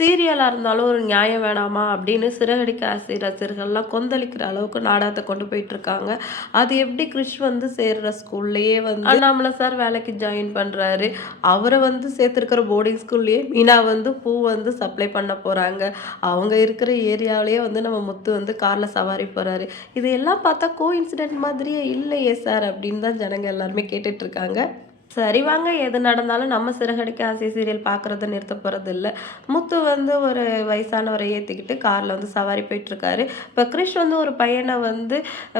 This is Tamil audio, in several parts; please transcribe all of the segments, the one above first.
சீரியலாக இருந்தாலும் ஒரு நியாயம் வேணாமா அப்படின்னு சிறகடிக்க ஆசை ரசிகர்கள்லாம் கொந்தளிக்கிற அளவுக்கு நாடகத்தை கொண்டு போயிட்டு இருக்காங்க அது எப்படி கிறிஷ் வந்து சேர்ற ஸ்கூல்லையே வந்து அண்ணாமலை சார் வேலைக்கு ஜாயின் பண்ணுறாரு அவரை வந்து சேர்த்துருக்கிற போர்டிங் ஸ்கூல்லையே மீனா வந்து பூ வந்து சப்ளை பண்ண போகிறாங்க அவங்க இருக்கிற ஏரியாவிலேயே வந்து நம்ம முத்து வந்து காரில் சவாரி போகிறாரு இதையெல்லாம் பார்த்தா கோ இன்சிடென்ட் மாதிரியே இல்லையே சார் அப்படின்னு தான் ஜனங்க எல்லாருமே கேட்டுட்ருக்காங்க இருக்காங்க. சரி வாங்க எது நடந்தாலும் நம்ம சிறகடிக்க ஆசை சீரியல் பார்க்குறத நிறுத்த போகிறது இல்லை முத்து வந்து ஒரு வயசானவரை ஏற்றிக்கிட்டு காரில் வந்து சவாரி போயிட்டுருக்காரு. இப்போ கிறிஷ் வந்து ஒரு பையனை வந்து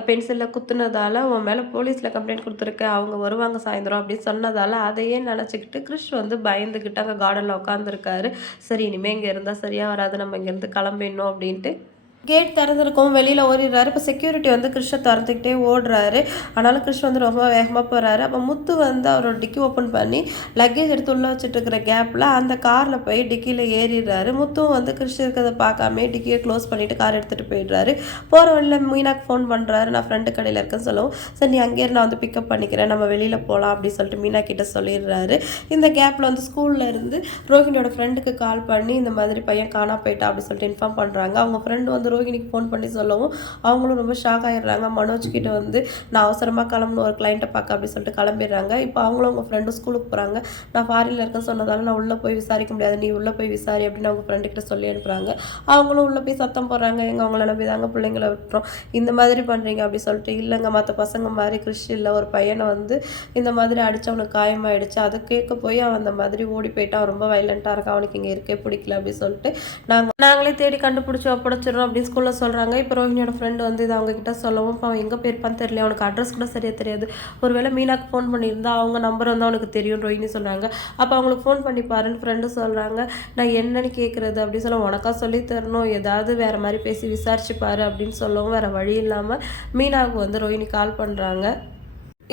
பென்சிலில் குத்துனதால் உன் மேலே போலீஸில் கம்ப்ளைண்ட் கொடுத்துருக்கேன் அவங்க வருவாங்க சாயந்தரம் அப்படின்னு சொன்னதால் அதையே நினச்சிக்கிட்டு கிறிஷ் வந்து பயந்துக்கிட்டு அங்கே கார்டனில் உட்காந்துருக்காரு சரி இனிமேல் இங்கே இருந்தால் சரியாக வராது நம்ம இங்கேருந்து கிளம்பிடணும் அப்படின்ட்டு கேட் திறந்துருக்கும் வெளியில் ஓடிடுறாரு. இப்போ செக்யூரிட்டி வந்து கிருஷ்ணை திறந்துக்கிட்டே ஓடுறாரு. ஆனாலும் கிருஷ்ண வந்து ரொம்ப வேகமாக போகிறாரு அப்போ முத்து வந்து அவரோட டிக்கி ஓப்பன் பண்ணி லக்கேஜ் எடுத்து உள்ளே வச்சுட்டு இருக்கிற கேப்பில் அந்த காரில் போய் டிக்கியில் ஏறிடுறாரு. முத்துவும் வந்து கிருஷ்ண இருக்கிறத பார்க்காம டிக்கியை க்ளோஸ் பண்ணிவிட்டு கார் எடுத்துகிட்டு போயிடுறாரு. போகிற வழியில் மீனாக்கு ஃபோன் பண்ணுறாரு நான் ஃப்ரெண்டு கடையில் இருக்கேன்னு சொல்லவும் சரி நீ அங்கேயே நான் வந்து பிக்கப் பண்ணிக்கிறேன். நம்ம வெளியில் போகலாம் அப்படின்னு சொல்லிட்டு மீனா கிட்ட சொல்லிடுறாரு. இந்த கேப்பில் வந்து ஸ்கூலில் இருந்து ரோஹினியோட ஃப்ரெண்டுக்கு கால் பண்ணி இந்த மாதிரி பையன் காணா போயிட்டா அப்படின்னு சொல்லிட்டு இன்ஃபார்ம் பண்ணுறாங்க அவங்க ஃப்ரெண்டு வந்து ரோஹிணிக்கு ஃபோன் பண்ணி சொல்லவும் அவங்களும் ரொம்ப ஷாக் ஆகிடுறாங்க மனோஜ் கிட்ட வந்து நான் அவசரமாக கிளம்பணும் ஒரு கிளைண்ட்டை பார்க்க அப்படின்னு சொல்லிட்டு கிளம்பிடுறாங்க. இப்போ அவங்களும் அவங்க ஃப்ரெண்டும் ஸ்கூலுக்கு போகிறாங்க நான் ஃபாரினில் இருக்கேன்னு சொன்னதால நான் உள்ளே போய் விசாரிக்க முடியாது. நீ உள்ளே போய் விசாரி அப்படின்னு அவங்க ஃப்ரெண்டு கிட்ட சொல்லி அனுப்புகிறாங்க அவங்களும் உள்ளே போய் சத்தம் போடுறாங்க. எங்கள் அவங்கள நம்பி தாங்க பிள்ளைங்கள விட்டுறோம். இந்த மாதிரி பண்ணுறீங்க அப்படி சொல்லிட்டு இல்லைங்க மற்ற பசங்க மாதிரி கிறிஸ்டி இல்லை ஒரு பையனை வந்து இந்த மாதிரி அடிச்சு அவனுக்கு காயமாயிடுச்சு. அதை கேட்க போய் அவன் அந்த மாதிரி ஓடி போயிட்டான். ரொம்ப வைலண்ட்டாக இருக்கான். அவனுக்கு இங்கே இருக்கே பிடிக்கல அப்படின்னு சொல்லிட்டு நாங்கள் நாங்களே தேடி கண்டுபிடிச்சி ஒப்படைச்சிடறோம் அப்படின்னு ஸ்கூலில் சொல்கிறாங்க இப்போ ரோஹினியோட ஃப்ரெண்டு வந்து இது அவங்க கிட்ட சொல்லவும் இப்போ அவன் எங்கே போயிருப்பான்னு தெரியல அவனுக்கு அட்ரஸ் கூட சரியாக தெரியாது. ஒருவேளை மீனாக்கு ஃபோன் பண்ணியிருந்தா அவங்க நம்பர் வந்து அவனுக்கு தெரியும் ரோஹினி சொல்கிறாங்க அப்போ அவங்களுக்கு ஃபோன் பண்ணி பாருன்னு ஃப்ரெண்டு சொல்கிறாங்க நான் என்னன்னு கேட்குறது அப்படின்னு சொல்ல உனக்கா சொல்லி தரணும். ஏதாவது வேறு மாதிரி பேசி விசாரிச்சு பாரு அப்படின்னு சொல்லவும் வேறு வழி இல்லாமல் மீனாவுக்கு வந்து ரோஹினி கால் பண்ணுறாங்க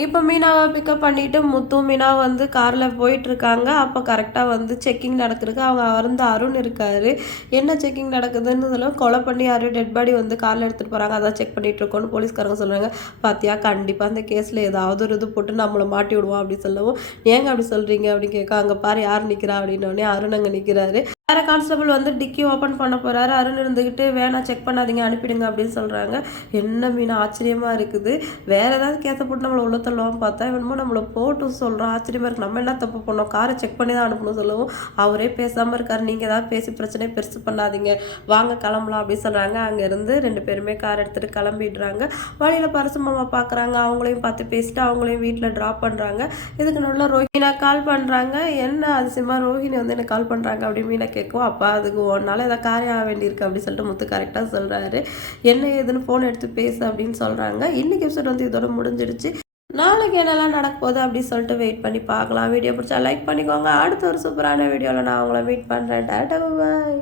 இப்போ மீனாவை பிக்கப் பண்ணிட்டு முத்து மீனா வந்து காரில் போயிட்டுருக்காங்க. அப்போ கரெக்டாக வந்து செக்கிங் நடக்கிறதுக்கு அவங்க வந்து அருண் இருக்காரு. என்ன செக்கிங் நடக்குதுன்னு சொல்ல கொலை பண்ணி யாரும் டெட் பாடி வந்து காரில் எடுத்துகிட்டு போகிறாங்க அதான் செக் பண்ணிட்டு இருக்கோம்னு போலீஸ்காரங்க சொல்கிறாங்க பார்த்தியா கண்டிப்பாக அந்த கேஸில் ஏதாவது ஒரு இது போட்டு நம்மளை மாட்டி விடுவோம் அப்படி சொல்லவும். ஏங்க அப்படி சொல்கிறீங்க அப்படின்னு கேட்க அங்கே பாரு யார் நிற்கிறா அப்படின்னோடனே அருண் அங்கே நிற்கிறாரு வேற கான்ஸ்டபிள் வந்து டிக்கி ஓப்பன் பண்ண போறாரு. அருண் இருந்துக்கிட்டு வேணா செக் பண்ணாதீங்க அனுப்பிடுங்க அப்படின்னு சொல்றாங்க. என்ன மீன் ஆச்சரியமா இருக்குது. வேற ஏதாவது கேச போட்டு நம்மளை உள்ள தள்ளுவான்னு பார்த்தா என்னமோ நம்மளை போட்டு சொல்றோம் ஆச்சரியமா இருக்கு. நம்ம என்ன தப்பு பண்ணோம்? காரை செக் பண்ணி தான் அனுப்பணும் சொல்லவும் அவரே பேசாம இருக்காரு. நீங்க ஏதாவது பேசி பிரச்சனை பெருசு பண்ணாதீங்க. வாங்க கிளம்பலாம் அப்படின்னு சொல்றாங்க. அங்க இருந்து ரெண்டு பேருமே கார் எடுத்துட்டு கிளம்பிடுறாங்க. வழியில பரசு மாமா பாக்குறாங்க. அவங்களையும் பார்த்து பேசிட்டு அவங்களையும் வீட்டில் ட்ராப் பண்றாங்க. இதுக்கு நல்லா ரோஹினா கால் பண்றாங்க. என்ன அதிசயமா ரோஹினி வந்து எனக்கு கால் பண்றாங்க? அப்படின்னு மீனா கேட்கும். அப்பா அதுக்கு ஒன்னால ஏதாவது காரியம் ஆக வேண்டியிருக்கு அப்படின்னு சொல்லிட்டு முத்து கரெக்டாக சொல்கிறாரு என்ன ஏதுன்னு ஃபோன் எடுத்து பேசு அப்படின்னு சொல்கிறாங்க இன்னைக்கு எபிசோட் வந்து இதோட முடிஞ்சிடுச்சு. நாளைக்கு என்னெல்லாம் நடக்க போகுது அப்படின்னு சொல்லிட்டு வெயிட் பண்ணி பார்க்கலாம். வீடியோ பிடிச்சா லைக் பண்ணிக்கோங்க. அடுத்த ஒரு சூப்பரான வீடியோவில் நான் உங்களை மீட் பண்ணுறேன் டாட்டா பாய்